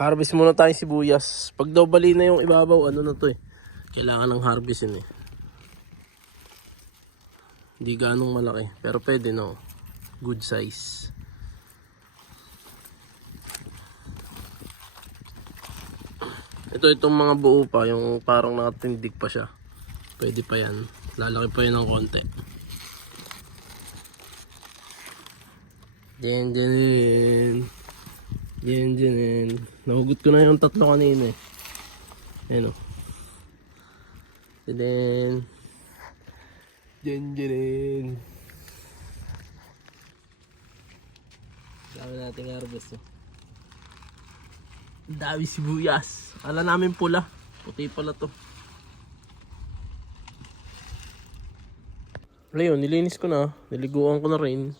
Harvest muna tayo sibuyas. Pag daw bali na yung ibabaw, ano na to eh. Kailangan ng harvestin eh. Hindi ganong malaki. Pero pwede no. Good size. Itong mga buo pa. Yung parang nakatindig pa siya. Pwede pa yan. Lalaki pa yan ng konti. Diyan. Nahugot ko na yung tatlo kanina eh. Ayan o. Diyan. Dami nating harvest oh. Dami sibuyas. Ala namin pula. Puti pala to. Wala yun, nilinis ko na. Niliguan ko na rin.